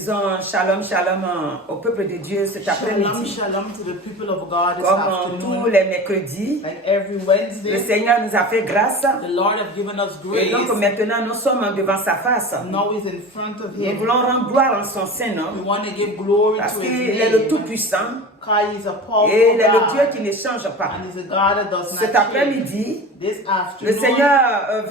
disons shalom, shalom au peuple de Dieu cet après-midi. Shalom to the people of God this Comme afternoon. tous les mercredis, Like every le Wednesday, Seigneur nous a fait grâce. the Lord has given us Et donc grace. maintenant, nous sommes devant sa face. Now He's in front of Nous Him. voulons rendre gloire en son sein, We non? want to give glory Parce to qu'il His est le name. Tout-Puissant Because He's a powerful et il est le Dieu God. qui ne change pas. And He's a God that does Cet not change. après-midi, This le afternoon, Seigneur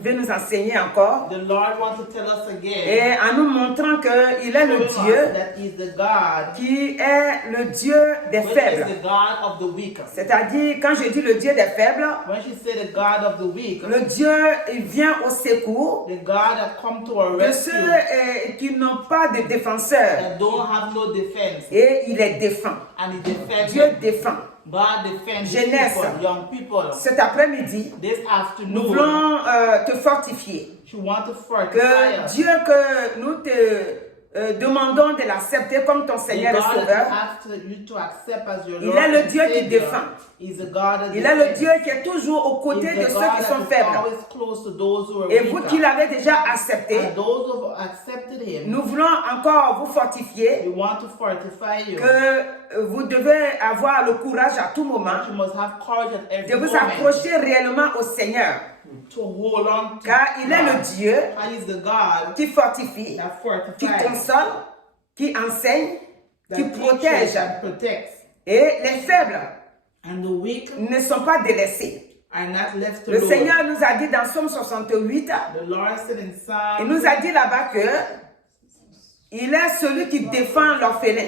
veut nous enseigner encore the Lord wants to tell us again, et en nous montrant qu'il est le showing us Dieu that He's the God, qui est le Dieu des which faibles. is the God of the weak. C'est-à-dire, quand je dis le Dieu des faibles, When she said the God of the weak, le Dieu il vient au secours the God that come to our de rescue, ceux qui n'ont pas de défenseur. that don't have no defense, Et il les défend. and He defends Dieu them. défend. God defends Jeunesse. people, young people. Cet après-midi, This nous afternoon, voulons te fortifier. she wants to fortify Que us. Dieu que nous te demandons de l'accepter comme ton Seigneur et God has Sauveur. asked you to accept as your Il Lord est le and Dieu qui Savior. défend. He's the God that Il est le defends. Dieu qui est toujours aux côtés He's de the ceux God qui that sont is faibles. always close to those who are Et vous weaker. qui l'avez déjà accepté, And those who have accepted Him, nous voulons encore vous fortifier we want to fortify you. que vous devez avoir le courage à tout moment You must have courage at every de vous moment accrocher réellement au Seigneur. to hold on to Car il est le God. Dieu And He's the God qui fortifie, that qui fortifies, console, qui enseigne, that qui teaches protège. and protects. Et les faibles And the weak ne sont pas délaissés. are not left Le alone. Seigneur nous a dit dans Somme 68, The Lord said in Psalm, il nous a dit là-bas que il est celui qui défend l'orphelin.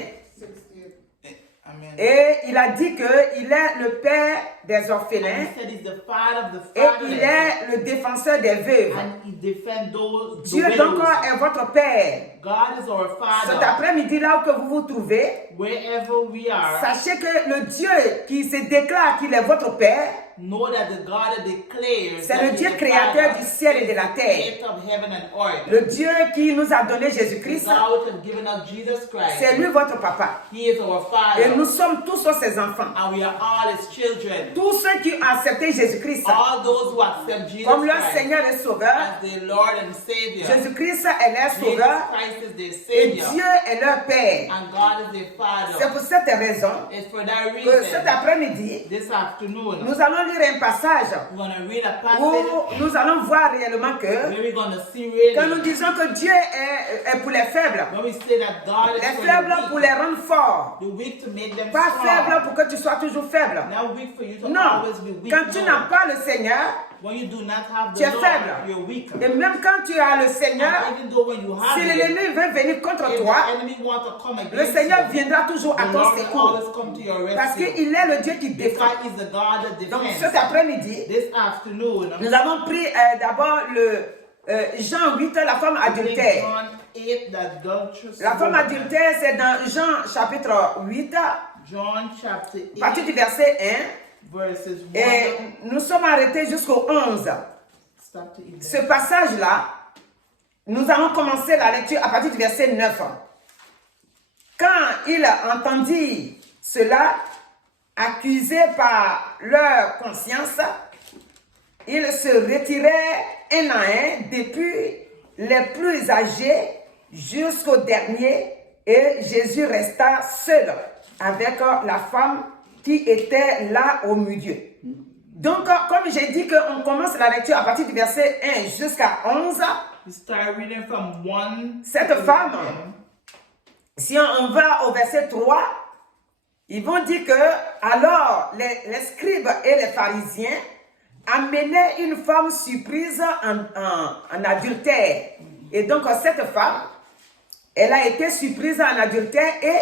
Amen. Et il a dit qu'il est le père des And orphelins He said He's the father of the et il fatherless. est le défenseur des veuves. And He defends those the Dieu widows. donc est votre père. God is our Cet Father. après-midi, là où que vous vous trouvez, Wherever we are, sachez que le Dieu qui se déclare qu'il est votre père, know that the God that declares c'est that le He's Dieu the créateur Father du ciel et de la terre. creator of heaven and earth. Le Dieu qui nous a donné The Jésus-Christ, God which has given us Jesus Christ. c'est lui votre papa. He is our Et Father. nous sommes tous ses enfants. And we are all His children. Tous ceux qui ont accepté Jésus-Christ All those who accept Jesus comme leur Christ Seigneur et Sauveur, as their Lord and Savior. Jésus-Christ est leur Jesus Sauveur Christ is their et Savior. Dieu est leur Père. And God is their C'est Father. pour cette raison It's for that que cet reason, après-midi, this afternoon, nous allons lire un passage we're going to read a où passage nous allons voir réellement que where we're going to see quand nous really, disons que Dieu est pour les faibles, when we say that God is les for faibles the pour weak, les rendre forts, the weak to make them pas faibles strong. pour que tu sois toujours faible. Not weak for you to Non, always be weak. quand tu No. n'as pas le Seigneur, When you do not have tu the es Lord, faible. you're weak. Et même quand tu as le Seigneur, And even though when you have si it, l'ennemi veut venir contre if toi, the enemy want to come le against Seigneur you, viendra toujours à the ton Lord will secours. always come to your Parce rescue. qu'il est le Dieu qui défend. Because He's the God that Donc defends. cet après-midi, This afternoon, nous avons pris d'abord Jean 8, la femme adultère. John 8, the adulterous La femme woman. adultère, c'est dans Jean chapitre 8, John chapter 8, à partir du verset 1. verses 1. Et nous sommes arrêtés jusqu'au 11. Stop to 11. Ce passage-là, nous allons commencer la lecture à partir du verset 9. Quand il entendit cela, accusés par leur conscience, ils se retiraient un à un, depuis les plus âgés jusqu'au dernier, et Jésus resta seul avec la femme qui était là au milieu. Donc, comme j'ai dit qu'on commence la lecture à partir du verset 1 jusqu'à 11, We start reading from 1. cette femme, si on va au verset 3, ils vont dire que alors les scribes et les pharisiens amenaient une femme surprise en adultère. Et donc cette femme, elle a été surprise en adultère et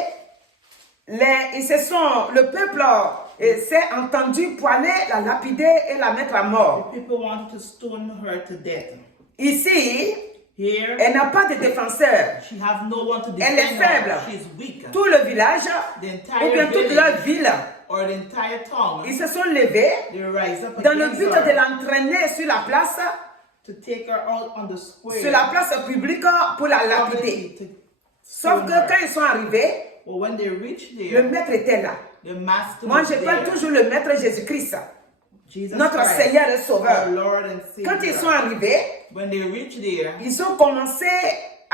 le peuple s'est entendu poiler, la lapider et la mettre à mort. People wanted to stone her to death. Ici, Here, elle n'a pas de défenseur. she have no one to Elle est defend her. faible. She's weak. Tout le village, The ou bien entire toute leur village ville, or the entire town, ils se sont levés they rise up dans le against but her de l'entraîner sur la place, to take her out on the square. sur la place publique pour la lapider. To Sauf stone que her. quand ils sont arrivés, But when they reached le there, maître était là. the master Moi, was je parle there. toujours le maître Jésus-Christ, Jesus notre Christ, Seigneur et Sauveur. our Lord and Savior. Quand ils sont arrivés, When they reached there, ils ont commencé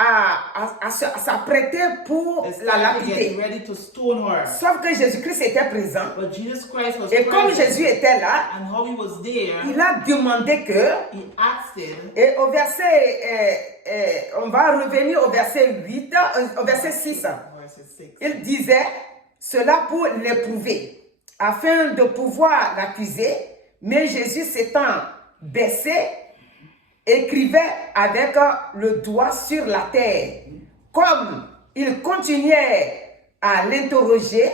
à s'apprêter pour They la started getting lapider. ready to stone her. Sauf que Jésus-Christ était présent. But Jesus Christ was Et comme present. Jésus était là, And how he was there, il a demandé que, he asked it. et au verset, on va revenir au verset 8, au verset 6. Verse 6. Il disait cela pour l'éprouver, afin de pouvoir l'accuser. Mais Jésus s'étant baissé, écrivait avec le doigt sur la terre. Comme il continuait à l'interroger,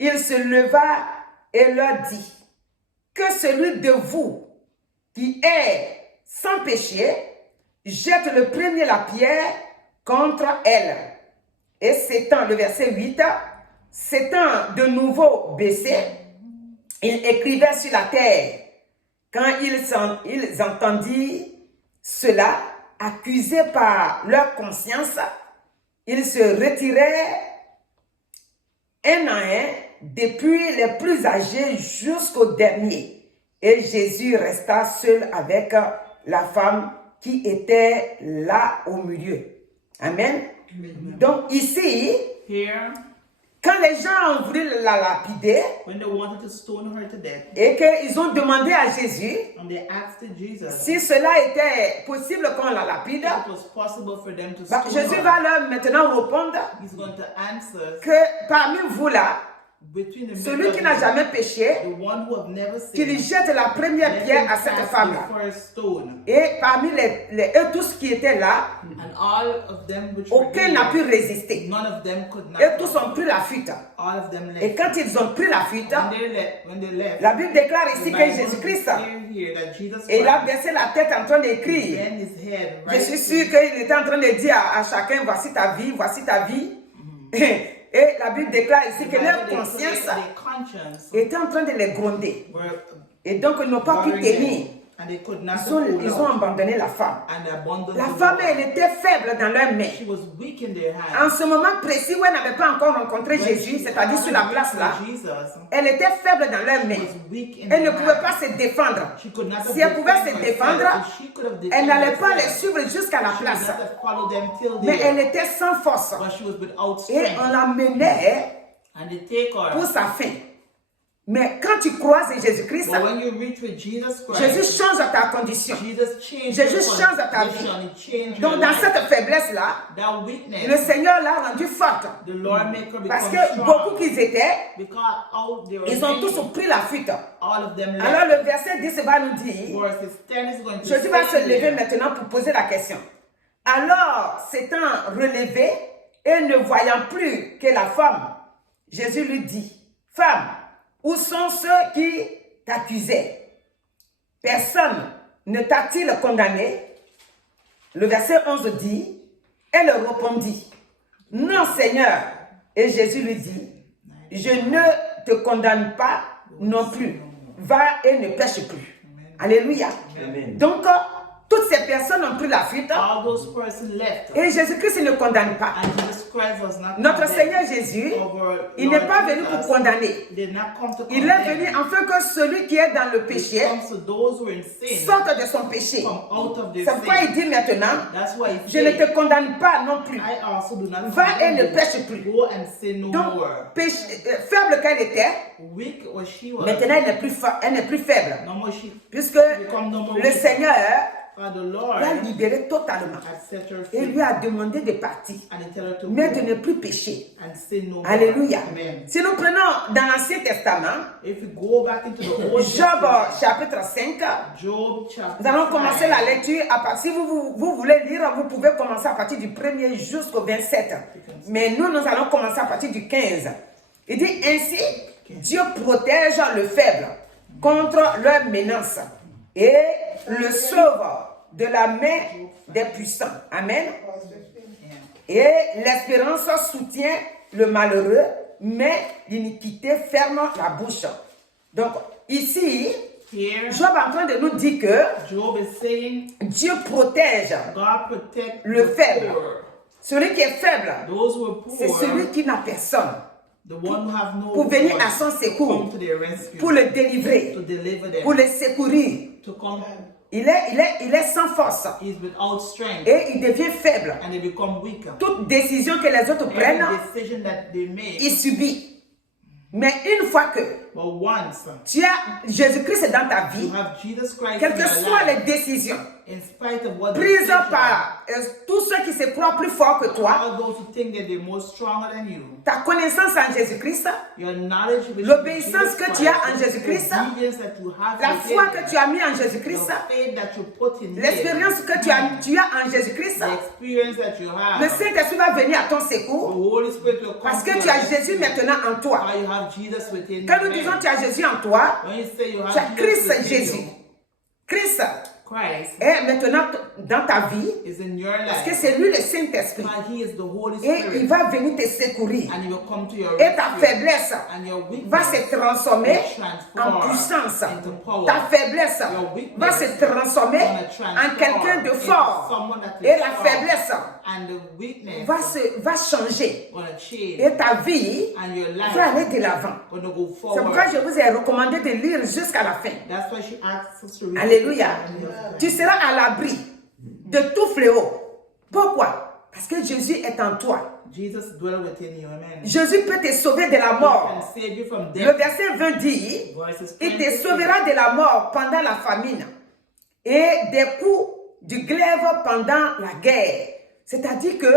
il se leva et leur dit, que celui de vous qui est sans péché jette le premier la pierre contre elle. Et s'étant, le verset 8, s'étant de nouveau baissé, il écrivait sur la terre. Quand ils entendirent cela, accusés par leur conscience, ils se retiraient un à un, depuis les plus âgés jusqu'au dernier. Et Jésus resta seul avec la femme qui était là au milieu. Amen. Donc ici, Here, quand les gens ont voulu la lapider when they wanted to stone her to death, et qu'ils ont demandé à Jésus and they asked Jesus si cela était possible qu'on la lapide, if it was possible for them to bah, stone Jésus her, va leur maintenant répondre he's going to answer que parmi vous là, between the celui qui n'a jamais péché, the one who have never qu'il sinned, jette la première let pierre him à cette cast femme-là. the first stone. Et parmi eux tous qui étaient là, And all of them which were aucun n'a pu there, résister. none of them could not. Et tous ont pris la fuite. All of them Et left. quand ils ont pris la fuite, When they left, la Bible déclare the ici que Bible Jésus-Christ, declares here that Jesus et il a Christ baissé la tête en train d'écrire. bent his head Je right suis sûr qu'il était en train de dire à chacun, voici ta vie, voici ta vie. Et la Bible déclare ici que leur conscience their conscience était en train de les gronder. were Et donc, ils n'ont pas pu bothering tenir. them, and they could not Ils ont abandonné la femme. and abandoned La the femme, woman. elle était faible dans leurs mains. She was weak in their En hands. ce moment précis où elle n'avait pas encore rencontré When Jésus, she c'est-à-dire sur la found place là, Jesus, elle était faible dans leurs she mains. was weak in Elle ne her pouvait hands. pas se défendre. She could not Si have elle pouvait se defended défendre, herself. If she could have elle defended n'allait pas les herself, suivre jusqu'à la she would place. not have followed them till Mais there. elle était sans force. But she was without Et strength. on la menait And they take her. pour sa fin. Mais quand tu croises Jésus-Christ, But when you reach with Jesus Christ, Jésus change ta condition. Jesus changed Jésus your change ta condition. vie. He changed Donc your dans life. cette faiblesse-là, That weakness, le Seigneur l'a rendue forte. the Lord make her Parce become que strong. beaucoup qu'ils étaient, Because out there, ils ont tous pris la fuite. all of them Alors left. le verset 10 va nous dire, Verses 10 is going to Jésus va se say lever here, maintenant pour poser la question. Alors, s'étant relevé et ne voyant plus que la femme, Jésus lui dit, femme, où sont ceux qui t'accusaient? Personne ne t'a-t-il condamné? Le verset 11 dit, elle répondit, non Seigneur. Et Jésus lui dit, je ne te condamne pas non plus. Va et ne pêche plus. Alléluia. Amen. Donc, toutes ces personnes ont pris la fuite all those persons left. et Jésus-Christ ne condamne pas. And Jesus Christ was not Notre condemned. Seigneur Jésus, Over il n'est Lord pas venu Jesus, pour condamner. he did not come to Il est condemn. venu afin que celui qui est dans le He péché comes to those who are in sin, sorte de son péché. come out of their C'est pourquoi il sin. dit maintenant, That's why he je ne said, te condamne pas non plus. I also do not Va et condemn ne you. pêche plus. Go and sin no Donc, more. faible qu'elle était, Weak as she was, maintenant elle n'est plus faible. no more she Puisque become no more le weak. Seigneur For the Lord l'a libérée totalement. had set her Et free lui a demandé de partir, and he tell her to mais go de ne plus pécher. and sin no more. Alléluia. Amen. Si nous prenons dans l'Ancien Testament, If you go back into the Old Job Testament, chapitre 5, Job chapter nous allons 5, commencer la lecture. Si vous voulez lire, vous pouvez commencer à partir du 1er jusqu'au 27. Mais nous allons commencer à partir du 15. Il dit ainsi, Dieu protège le faible contre leur menace et le sauve de la main des puissants. Amen. Et l'espérance soutient le malheureux, mais l'iniquité ferme la bouche. Donc, ici, Here, Job est en train de nous dire que Job is saying, Dieu protège God protect le the faible. poor. Celui qui est faible. Those who are poor, C'est celui qui n'a personne the one who have no pour venir voice, à son secours, come to their rescue, pour le délivrer, to deliver them, pour le secourir. to come il est sans force He's without strength. et il devient faible. And they become weaker. Toute décision que les autres prennent, Every decision that they make. il subit. Mais une fois que But once tu as Jésus-Christ dans ta vie, you have Jesus Christ quelles in que your soient life, les décisions in spite of what prises decision, par tous ceux qui se croient plus forts que toi, all those who think that they're more stronger than you, ta connaissance en Jésus-Christ, your knowledge with l'obéissance Jesus que tu as en Christ, Jésus-Christ, the obedience that you have la within foi you, que tu as mis en Jésus-Christ, the faith that you put in l'expérience que tu as en Jésus-Christ, the experience that you have, le Saint-Esprit va venir à ton the secours Holy Spirit will come parce que to tu your as Jésus rescue. maintenant en toi. Now you have Jesus within Quand nous you. disons tu as Jésus en toi, When you say you have tu as Jesus Christ within Jésus. you, Christ Christ est maintenant dans ta vie is in your parce que life. c'est lui le Saint-Esprit. But he is the Holy Et il Spirit. va venir te secourir. And he will come to your Et ta rescue. faiblesse And your va se weakness transformer will en transform puissance. into power. Ta faiblesse Your weakness va se transformer gonna en quelqu'un de transform fort. into someone that is Et la strong. faiblesse And the weakness va changer. gonna change. Et ta vie And your life va aller de l'avant. gonna go C'est forward. pourquoi je vous ai recommandé de lire jusqu'à la fin. That's why she asks us to read. Alléluia. Tu seras à l'abri de tout fléau. Pourquoi? Parce que Jésus est en toi. Jesus dwell within you. Amen. Jésus peut te sauver de la He mort. can save you from Le death. verset 20 dit, Verses il 20 te sauvera de la mort pendant la famine et des coups du glaive pendant la guerre. C'est-à-dire que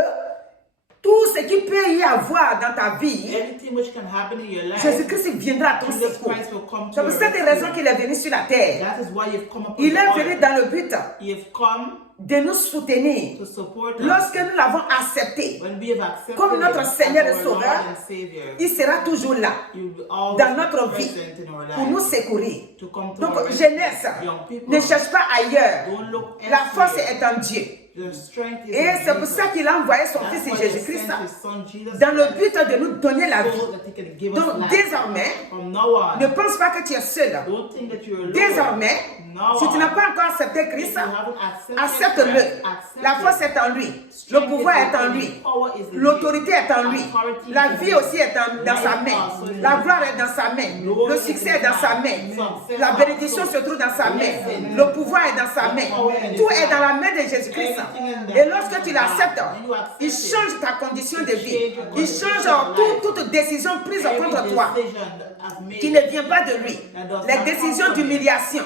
tout ce qui peut y avoir dans ta vie, Everything which can happen in your life, Jésus-Christ viendra à ton Jesus secours. Christ will come to C'est pour your cette rescue. raison qu'il est venu sur la terre. That is why you've come upon Il the est venu earth. dans le but You've come de nous soutenir to support us. lorsque nous l'avons accepté. When we have accepted Comme notre him as Seigneur et our Lord Sauveur, and Savior, il sera toujours là you will always dans be notre vie present in our pour nous life secourir. to come to Donc, our rescue. jeunesse, Young people, ne cherche pas ailleurs. don't look La force elsewhere. est en Dieu. Your strength is Et in c'est pour Jesus. ça qu'il a envoyé son That's Fils why he Jésus-Christ sent his son Jesus dans le Christ, but de nous donner la vie. so that he can give us Donc, life. désormais, From now on, ne pense pas que tu es seul. don't think that you're alone. Désormais, Now si tu on, n'as pas encore accepté if Christ, you haven't accepted accepte-le. Christ, accept La it. force est en lui. Le Strength pouvoir is est en in lui. him. Power is in L'autorité him. est en lui. Authority La is in vie him. aussi est dans sa Life main. also is in La him. gloire est dans sa main. Glory Le is succès in est dans his sa hand. main. Success La also. bénédiction se trouve dans sa main. Yes, in Le him. pouvoir est dans sa main. power in his Tout est hand. dans la main de Jésus-Christ. Everything in the Et hands lorsque of tu God. l'acceptes, When you accept il it, change ta condition de vie. change your Il condition change of life. toute décision prise Every contre toi decision that I've made, qui ne vient pas de lui. that does Les not décisions come from him. d'humiliation.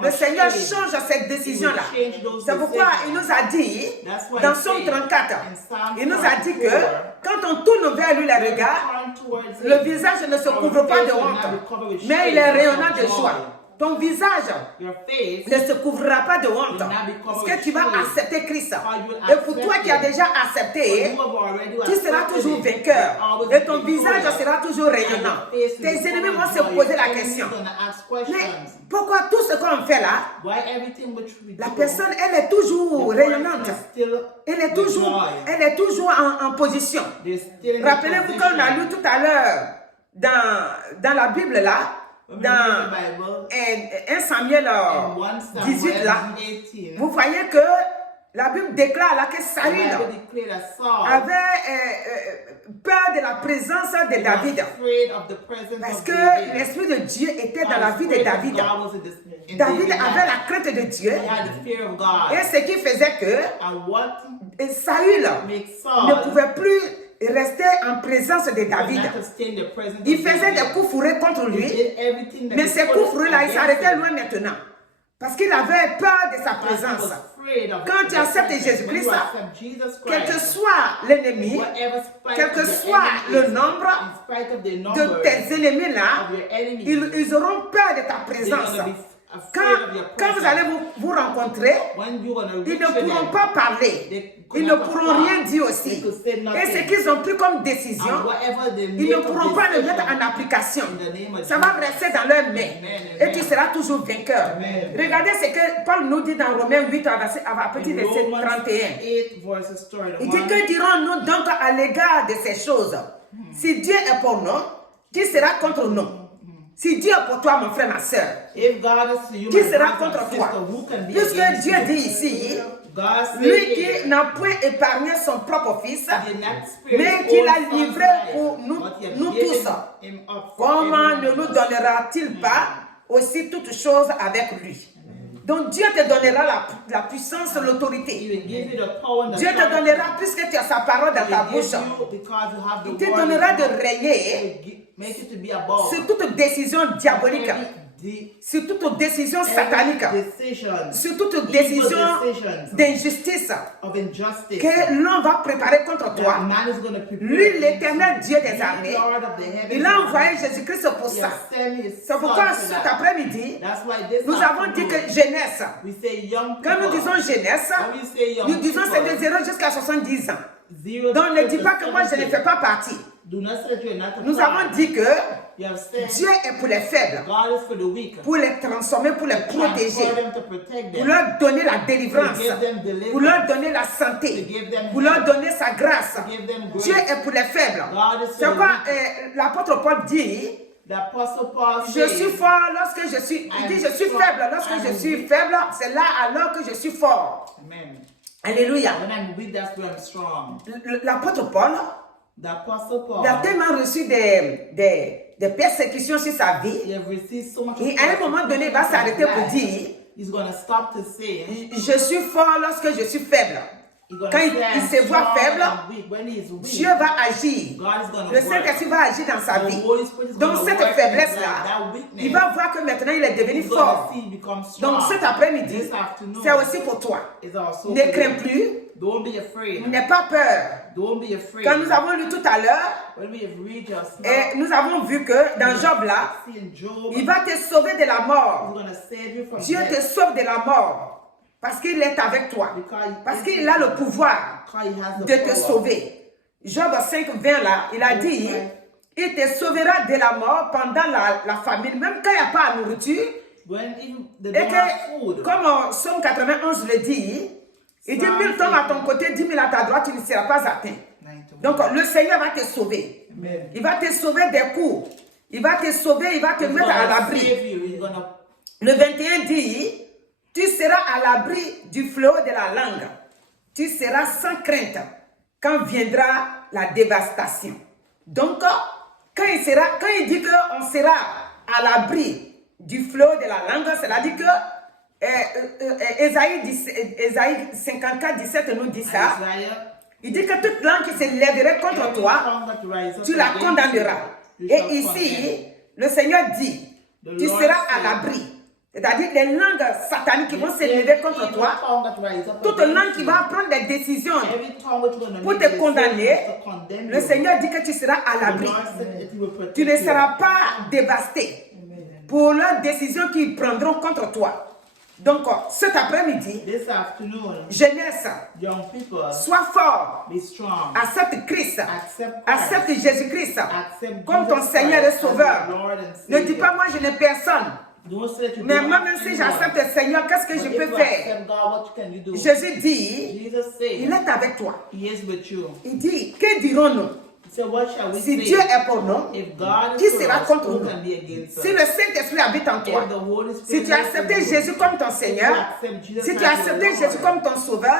Le Or Seigneur shame. change cette décision-là. He will change those C'est pourquoi decisions. il nous a dit, That's why dans he Psaume said 34, in Psalm il nous a dit que 34, quand on tourne vers lui les regards, turn towards le him. visage ne se Our couvre pas de face will honte, not be covered with mais shame, il est but rayonnant of de joy. joie. Ton visage Your face ne se couvrira pas de honte. will not be covered Parce with que tu vas shame. accepter Christ. For you Et pour accept toi qui as him. déjà For accepté, you have already tu seras accepted toujours it. vainqueur. You're always Et ton victorious. visage sera toujours rayonnant. And your face will Tes be ennemis vont covered se with joy. poser la Your enemies question. gonna ask Mais questions. pourquoi tout ce qu'on fait là, Why everything which we la do, personne, elle est toujours the rayonnante. person is still Elle est with toujours, joy. elle est toujours en position. They're still in the Rappelez-vous quand on a lu tout à l'heure dans la Bible là, When we dans read the Bible, 1 Samuel in 1 18 Samuel là, 18, vous voyez que la Bible déclare là que the Saül Bible declared that Saul avait peur de la présence de was David. afraid of the presence Parce of que David. l'Esprit de Dieu était dans la vie de The Spirit of David. God was in David David's avait life. la crainte de Dieu. He had the fear of God. Et ce qui faisait que And what Saül makes ne Saul pouvait plus rester en présence de David. not to stay in the presence Il of faisait David. des coups fourrés contre He lui. did everything that Mais he ces could coups fourrés là, il against s'arrêtaient him. loin maintenant. Parce qu'il avait peur de sa He présence. was afraid of Quand the tu acceptes presence. Jésus-Christ, When you accept Jesus Quel que Christ, soit l'ennemi, whatever spite quel que of your soit enemy le is, nombre in spite of the de number tes ennemis là, of your enemies, ils auront peur de ta they're présence. gonna be afraid of your Quand vous presence. allez vous rencontrer, When you're gonna ils reach ne pourront them, pas parler. they Ils ne cannot pourront talk. rien dire aussi. They could say Et nothing. ce qu'ils ont pris comme décision, And whatever they ils ne make of pourront pas le decision, mettre en application. in the name of Ça va Jesus. rester dans leurs mains. Amen, Et amen. tu seras toujours vainqueur. Amen. Regardez ce que Paul nous dit dans Romains 8, à partir de In Romans 31. 8 verses 31. Il dit que dirons-nous donc à l'égard de ces choses? Si Dieu est pour nous, qui sera contre nous? Si Dieu est pour toi, mon frère, ma soeur, If God is to you, qui my sera brother and contre toi? sister, who can be Puisque against Dieu you? dit ici, God lui said qui here, n'a point épargné son propre fils, he did not spare mais his qu'il own a son's livré life, pour nous, but he has nous given tous. him up for Comment every ne one nous of us. donnera-t-il pas aussi toutes choses avec lui? Donc Dieu te donnera la puissance, He l'autorité. will give you the power and the Dieu te authority. donnera puisque tu as sa parole dans ta He will bouche. give you because you have the Il te word. donnera de He régner will make you to be above. sur toute décision diabolique, Every sur toute décision satanique, decision sur toute evil décision decisions d'injustice of injustice que l'on va préparer contre that toi. man is going to prepare. Lui, l'éternel Dieu des The armées, Lord of the heavens il a and envoyé earth. Jésus-Christ pour He ça. has sent his C'est pourquoi son for cet that. après-midi, That's why this nous avons dit afternoon, que jeunesse, we say young people. quand nous disons jeunesse, When we say young nous disons c'est people, de 0 jusqu'à 70 ans. 0 Donc ne to dis pas que moi je ne 70. fais pas partie. Do not say that you are not a Nous part. avons dit que You have said Dieu est pour les faibles, God is for the weak. pour les transformer, pour les protéger, Transform them to protect pour them. leur donner la délivrance, To give them deliverance. pour leur donner la To santé, give them pour leur help. donner sa grâce. To give them grace. Dieu est pour les faibles. God is for C'est the quoi weak. l'apôtre Paul dit? The apostle Paul Je says, suis fort lorsque je suis. Il dit je suis faible. Lorsque je suis faible, c'est là alors que je suis fort. Amen. Alléluia. When I'm weak, that's when I'm strong. L'apôtre Paul, The apostle Paul, il a tellement reçu des persécutions sur sa vie. he have received so much. Et à un moment donné, il va s'arrêter pour dire He's going to stop to say, je suis fort lorsque je suis faible. he's gonna Quand say, il I'm se voit strong faible, and weak. When he is weak, Dieu va agir. God is going to Le work. Saint-Esprit va agir dans sa The vie. Holy Spirit is Donc gonna cette work in his life. faiblesse-là, That weakness, il va voir que maintenant il est devenu he's going to fort. see become strong. Donc cet après-midi, This afternoon, c'est aussi pour toi. is also Ne for crains you. plus, Don't be afraid. n'aie pas peur. Don't be afraid. Quand nous avons lu tout à l'heure, When we have read just et nous avons vu que dans Job là, in Job, il va te sauver de la he's mort. going to save you from Dieu te death sauve de la mort parce qu'il est avec toi. Parce qu'il a le pouvoir because he has the de te power. sauver. Job 5, 20 là, il a dit, il te sauvera de la mort pendant la famine, même quand il n'y a pas de nourriture. When even the Et don't have que, food, comme Somme 91 le dit, il dit 1000 tombent à ton côté, 10 000 à ta droite, tu ne seras pas atteint. Donc le Seigneur va te sauver. Amen. Il va te sauver des coups. Il va te sauver, il va te He's mettre à gonna l'abri. save you. He's gonna Le 21 dit, tu seras à l'abri du fléau de la langue. Tu seras sans crainte quand viendra la dévastation. Donc, quand il dit qu'on sera à l'abri du fléau de la langue, c'est-à-dire que Ésaïe 54, 17 nous dit ça. Isaiah, Il dit que toute langue qui se lèverait contre toi, tu la condamneras. Et ici, le Seigneur dit, tu seras à l'abri. C'est-à-dire les langues sataniques qui vont se lever contre toi, toute langue qui va prendre des décisions pour te condamner, le Seigneur dit que tu seras à l'abri. Tu ne seras pas dévasté pour leurs décisions qu'ils prendront contre toi. Donc, cet après-midi, This afternoon, jeunesse, young people, sois fort, be strong. accepte Christ, Accept Christ. accepte Jésus-Christ Accept comme ton Jesus Seigneur et Christ as Sauveur. your Lord and Ne Savior. dis pas, moi je n'ai personne. Don't say that you Mais don't moi, have même si anyone. j'accepte le Seigneur, qu'est-ce que But je if peux you faire? accept God, what can you do? Jésus dit, Jesus said, il est avec toi. He is with you. Il dit, que dirons-nous? So what shall we Si say? Dieu est pour nous, If God qui is for sera us, contre who nous? can be against Si us? le Saint-Esprit habite en toi, If the Holy si Spirit tu as lives accepté in you, Jésus comme ton if Seigneur, you accept Jesus si tu as as your accepté Lord Jésus comme ton Sauveur,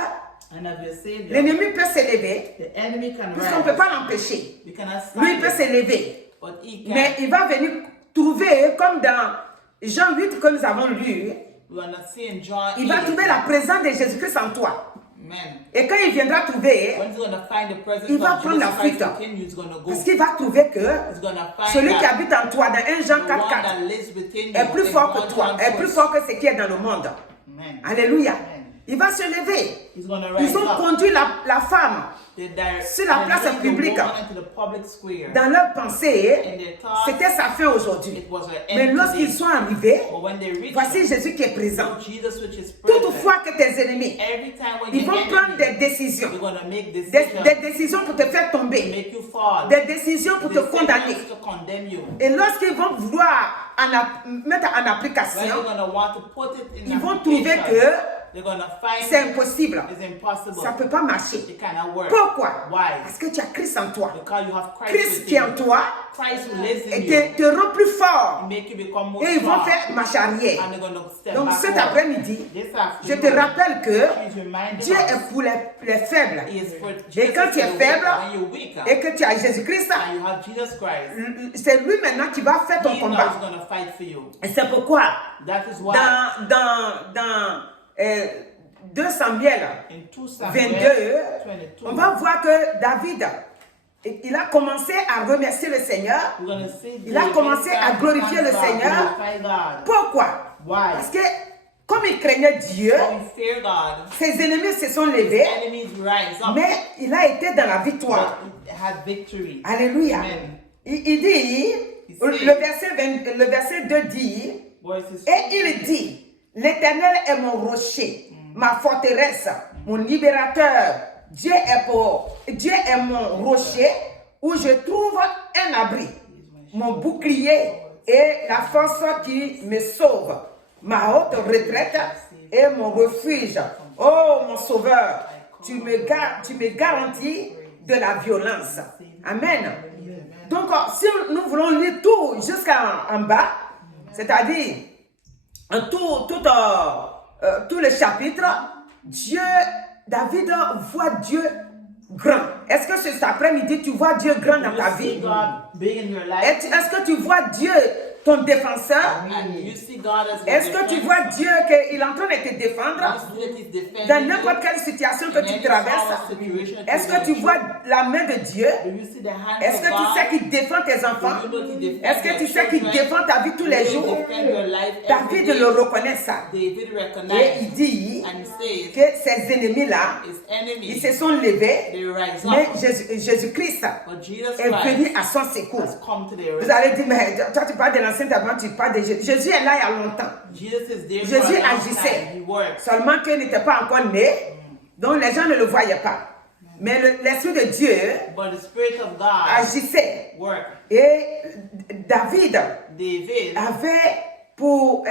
and as your Savior, l'ennemi peut s'élever, the enemy can puisqu'on ne peut rise. pas l'empêcher. We cannot stop Lui, il peut it, s'élever. but he can. Mais il va venir trouver, comme dans Jean 8 que nous avons lu, We are not seeing John il va 8. trouver la présence de Jésus-Christ en toi. Amen. Et quand il viendra trouver, When he's going to find the presence il va of prendre la Jesus Christ fuite. within you, he's going to go. parce qu'il va trouver que He's going to find celui qui that habite en toi, dans 1 Jean the 4, one 4, that lives within you est plus is fort more que toi, than est plus first. fort que ce qui est dans le monde. Amen. Alléluia. Amen. Il va se lever. He's going to rise Ils ont up. conduit la femme sur la place They lead the publique. woman into the public square. Dans leur pensée, In their thoughts, c'était sa fin aujourd'hui. it was her Mais end lorsqu'ils today. sont arrivés, But when they reach voici Jésus qui est présent. Jesus, which is present, Toutefois que tes ennemis, every time when ils your vont prendre enemy, des décisions. they're going to make Des decisions décisions pour te faire to tomber. make you fall. Des décisions pour te condamner. Decisions to condemn you. Et lorsqu'ils vont vouloir mettre en When application, you're going to want to put it in ils vont trouver application, que They're going to find c'est impossible. it's impossible. Ça ne peut pas marcher. It cannot work. Pourquoi? Why? Parce que tu as Christ en toi. Because you have Christ Christ within qui est en you. toi Christ who lives in et you. te rend plus fort. Make you become more Et ils vont strong. faire marche arrière. And they're going to step Donc back cet home. après-midi, This je afternoon, te rappelle que he's reminding Dieu us est pour les faibles. he is for Et quand tu es faible when you're weak, et que tu as Jésus-Christ, and you have Jesus Christ, c'est lui maintenant qui va faire ton he now is combat. going to fight for you. Et c'est pourquoi That is why dans 2 Samuel in 2 22, Samuel on 22, va voir que David, il a commencé à remercier le Seigneur. we're going to see Il a commencé à glorifier le Seigneur. God. Pourquoi? Why? Parce que comme il craignait Dieu, When we fear God, ses ennemis se sont levés, enemies rise up, mais il a été dans la victoire. but have victory. Alléluia. Amen. Il dit, le verset 2 dit, Verses et il dit, l'Éternel est mon rocher, ma forteresse, mon libérateur. Dieu est mon rocher où je trouve un abri, mon bouclier et la force qui me sauve, ma haute retraite et mon refuge. Oh mon sauveur, tu me garantis de la violence. Amen. Donc, si nous voulons lire tout jusqu'en bas, c'est-à-dire tout le chapitre, David voit Dieu grand. Est-ce que cet après-midi, tu vois Dieu grand dans ta You see vie? God big in your life, Est-ce que tu vois Dieu ton défenseur? and you see God as your Est-ce que tu defense. vois Dieu qu'il est en train de te You défendre see that he's defending dans you. n'importe quelle situation que In tu any traverses? sort of situation that Est-ce you're que tu going vois through. la main de Dieu? Do you see the hand Est-ce of que tu God? sais qu'il défend tes enfants? Do you know he defends Est-ce que your tu sais qu'il children? défend ta vie tous les Do you jours? defend your life every David day? le reconnaît ça. David Et il recognized dit and says que ses ennemis-là, his ils enemies, se sont levés, they rise mais up. Jésus-Christ But Jesus est venu Christ à son secours. has come to their Vous rescue. allez dire, mais toi tu parles de l'Ancien Testament, tu parles de Jésus. Jésus est là il y a longtemps. Jesus is there Jésus for a long agissait. time. He works. Seulement qu'il n'était pas encore né, donc les gens ne le voyaient pas. Mais l'Esprit de Dieu But the Spirit of God agissait. works. Et David David avait pour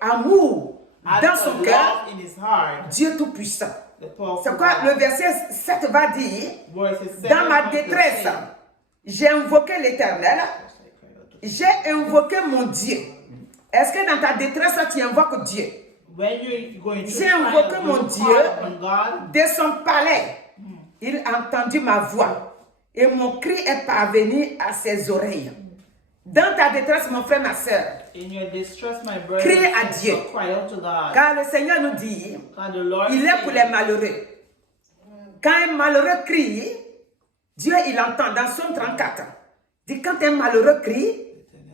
amour had dans a son cœur love in his heart. Dieu Tout-Puissant. The powerful C'est quoi God. le verset 7 va dire? Verses 7 Dans ma comes to détresse, say, j'ai invoqué l'Éternel, j'ai invoqué mon Dieu. Est-ce que dans ta détresse, tu invoques Dieu? when you're going through J'ai trials, invoqué you mon call Dieu. upon God. De son palais, il a entendu ma voix et mon cri est parvenu à ses oreilles. Dans ta détresse, mon frère, ma soeur, In your distress, my brother, Crie à Dieu. cry out to God. car le Seigneur nous dit, God, the Lord il est pour says, les malheureux. Quand un malheureux crie, Dieu il entend. Dans Psaume 34, dit quand un malheureux crie,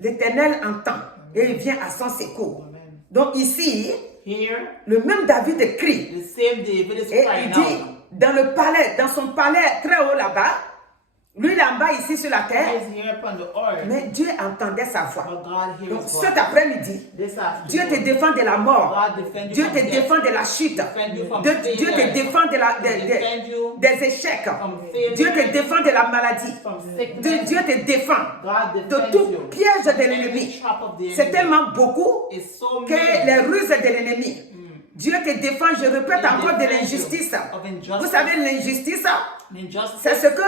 l'Éternel entend et il vient à son secours. Donc ici, Here, le même David crie. the same David is Et il crying dit, out. dans le palais, dans son palais très haut là-bas, lui là-bas ici sur la terre, He is here upon the earth, mais Dieu entendait sa voix. but God hears Donc his cet voice. après-midi, This Dieu te afternoon, défend de la mort. God defend you Dieu from te death. défend de la chute. Defend you from Dieu te failure. défend Defend you des échecs. from failure. Dieu te défend de la maladie. from sickness. Dieu te défend God de defends tout you. piège de Every l'ennemi. trap of the C'est enemy. tellement beaucoup It's so que many. les ruses de l'ennemi. Dieu te défend, je répète encore, de l'injustice. Of injustice. Vous savez, l'injustice, Injustice. c'est ce que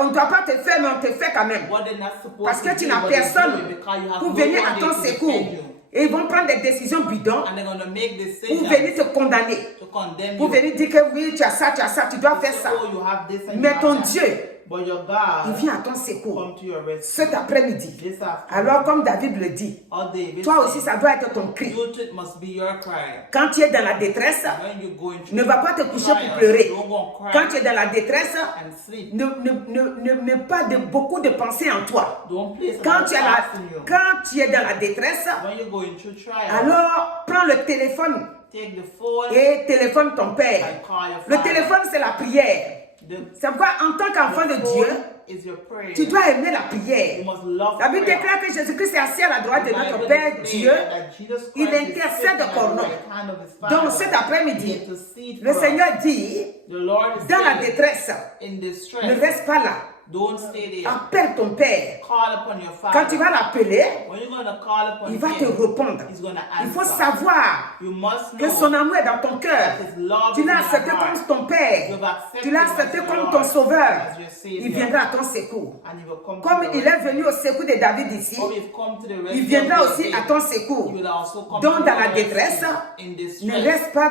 on ne doit pas te faire, mais on te fait quand même. What they're not supposed Parce que to tu do, n'as but they do personne it because you have pour no venir one à there ton to secours. defend you. Et ils vont prendre des décisions bidons And they're going to make pour decisions venir te condamner. to condemn Pour you. venir dire que oui, tu as ça, tu dois faire ça. Oh, you have this and Mais you have ton that. Dieu, But your il God vient à ton secours come to your rescue. cet après-midi. This afternoon, Alors, comme David le dit, all David toi aussi, said, ça doit être ton cri. you too must be your cry. Quand tu es dans la détresse, When you're going through ne va pas te coucher pour trials, pleurer. don't go and cry Quand tu es dans la détresse, and sleep. ne mets pas beaucoup de pensées en toi. Don't place a Quand lot tu, of es thoughts in you. quand tu es dans la détresse, When you're going through trials, alors prends le téléphone take the phone et téléphone ton père. and call your Le father. téléphone, c'est la prière. The C'est pourquoi, en tant qu'enfant de phone Dieu, is your prayer. tu dois aimer la prière. You must love La Bible prayer. déclare que Jésus-Christ est assis à la droite de The notre Bible Père declares Dieu. that Jesus Il Christ is intercède sitting at pour the nous. right hand of his Father. Donc cet après-midi, He intercedes le for Seigneur us. dit, The Lord is dans la saying, détresse, in ne distress, reste pas là. Don't stay there. Appelle ton père. Call upon your Quand father. tu vas l'appeler, When you're going to call upon il va te him, répondre. he's going to Il faut answer. savoir You must que know son amour est dans ton cœur. that his love Tu is in l'as your accepté heart. comme ton père. You've accepted Tu l'as him as accepté your comme Lord, ton sauveur. as your Savior. Il viendra à ton secours. And he will come to Comme your il est rescue. venu au secours de David ici, Comme you've come to the rescue il viendra of aussi David, à ton he secours. will also come Donc to dans your la rescue détresse, in ne distress. reste pas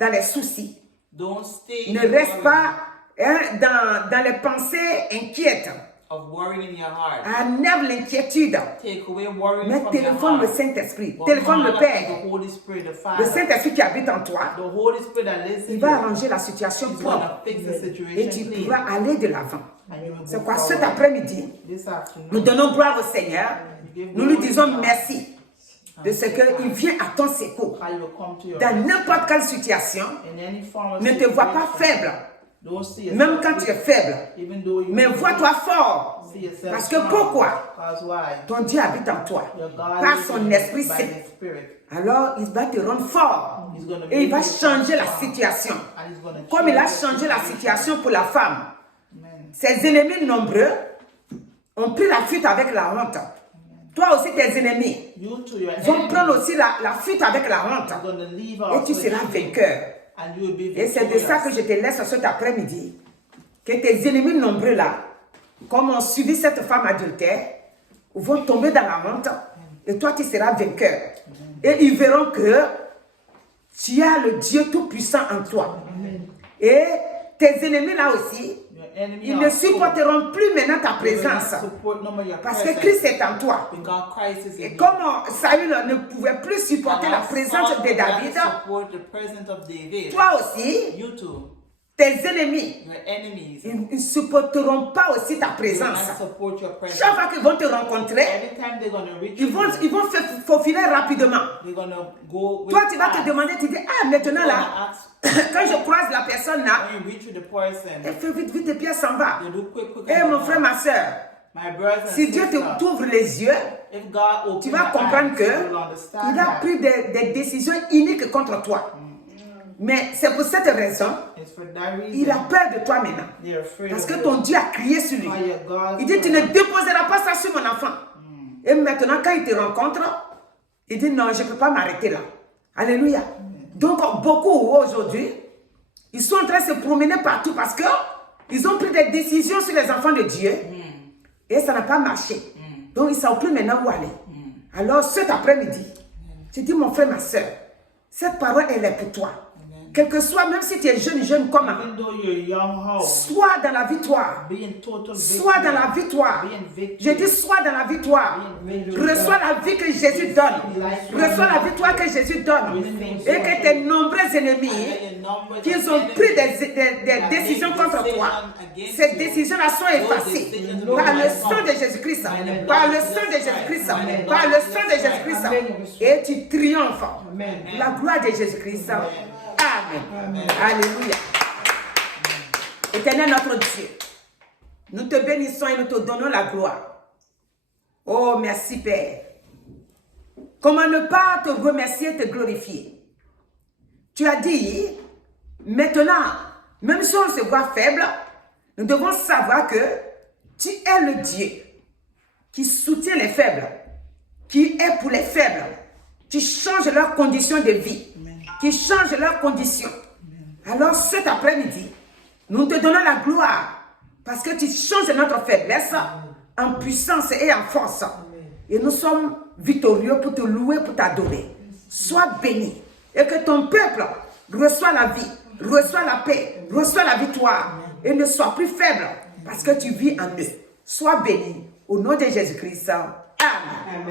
dans les soucis. Don't stay Ne in reste worry pas dans les pensées inquiètes. of worrying in your heart. Enlève l'inquiétude. Take away worrying Mais from your téléphone le heart. Saint-Esprit. But Téléphone le call upon Père. the Holy Spirit, the Le Father. Saint-Esprit qui habite en toi. The Holy Spirit that lives Il in va you. arranger la situation He's going propre. to fix the Et situation tu clean. pourras aller de l'avant. And you will C'est go quoi cet forward. après-midi? This Nous afternoon, donnons gloire au Seigneur. Nous lui disons merci de ce qu'il vient à ton secours. how you will come to your Dans rescue. n'importe quelle situation, In any form of ne te vois pas situation, faible, don't see yourself même quand tu es weak, faible. even though you Mais vois-toi fort. see yourself Parce que strong. pourquoi? Because why? Ton Dieu habite en toi. Your God Par lives son in you Esprit by Saint. His Spirit. Alors, il va te rendre fort. He's gonna Et il va make you changer la strong. situation. And he's gonna Comme il a change changé la situation. situation pour la femme. Amen. Ses ennemis nombreux ont pris la fuite avec la honte. Toi aussi, tes ennemis You to your vont enemies, prendre aussi la fuite avec la honte. you're gonna leave Et tu also seras the shame, vainqueur. and you will be Et c'est de ça que victorious. je te laisse cet après-midi. Que tes ennemis nombreux là, comme ont suivi cette femme adultère, vont tomber dans la honte. Et toi, tu seras vainqueur. Et ils verront que tu as le Dieu Tout-Puissant en toi. Et tes ennemis là aussi, Your enemy ils ne also supporteront plus maintenant ta will not présence. support no more your Parce que presence, Christ est en toi. because Christ is in Et you. comme Saül ne pouvait plus supporter And la as présence Saul de could not David, support the presence of David, toi aussi, you too, tes ennemis, your enemies, ils ne supporteront pas aussi ta will not présence. support your presence. Chaque fois qu'ils vont te rencontrer, Every time they're gonna reach ils you, vont se faufiler rapidement. they're gonna go. Toi, tu vas fast. te demander, tu dis, ah, maintenant You're là, gonna ask, quand je croise la personne là, when you reach with the person, elle fait vite, vite, et puis elle s'en va. they do quick, quick. Eh, and mon go. frère, ma soeur, My brothers and si Dieu sisters, t'ouvre les yeux, if God opens tu vas your comprendre eyes, que you will understand il a that. pris des décisions iniques contre toi. Mais c'est pour cette raison, It's for that reason il a peur de toi maintenant. they're afraid Parce of que you. ton Dieu a crié sur lui. Because your God's Il dit, tu ne son. déposeras pas ça sur mon enfant. Et maintenant, quand il te rencontre, il dit, non, je ne peux pas m'arrêter là. Alléluia. Donc, beaucoup aujourd'hui, ils sont en train de se promener partout parce que ils ont pris des décisions sur les enfants de Dieu et ça n'a pas marché. Donc, ils ne savent plus maintenant où aller. Alors, cet après-midi, je dis, mon frère, ma soeur, cette parole, elle est pour toi. Quel que soit, même si tu es jeune comme moi, Even though you're young, how? sois dans la victoire. Be in total Sois dans la victoire. Be in victory. Je dis sois dans la victoire. Reçois la vie que Jésus donne. Reçois la victoire que Jésus donne. Et que tes nombreux ennemis qui ont pris des décisions contre toi, ces décisions-là sont effacées par le sang de Jésus-Christ. Par le sang de Jésus-Christ. Par le sang de Jésus-Christ. Et tu triomphes. La gloire de Jésus-Christ. Amen. Alléluia. Éternel notre Dieu, nous te bénissons et nous te donnons la gloire. Oh, merci Père. Comment ne pas te remercier et te glorifier? Tu as dit, maintenant, même si on se voit faible, nous devons savoir que tu es le Dieu qui soutient les faibles, qui est pour les faibles, qui change leurs conditions de vie, qui change leurs conditions. Alors cet après-midi, nous te donnons la gloire parce que tu changes notre faiblesse en puissance et en force. Et nous sommes victorieux pour te louer, pour t'adorer. Sois béni et que ton peuple reçoit la vie, reçoit la paix, reçoit la victoire et ne soit plus faible parce que tu vis en eux. Sois béni au nom de Jésus-Christ. Amen.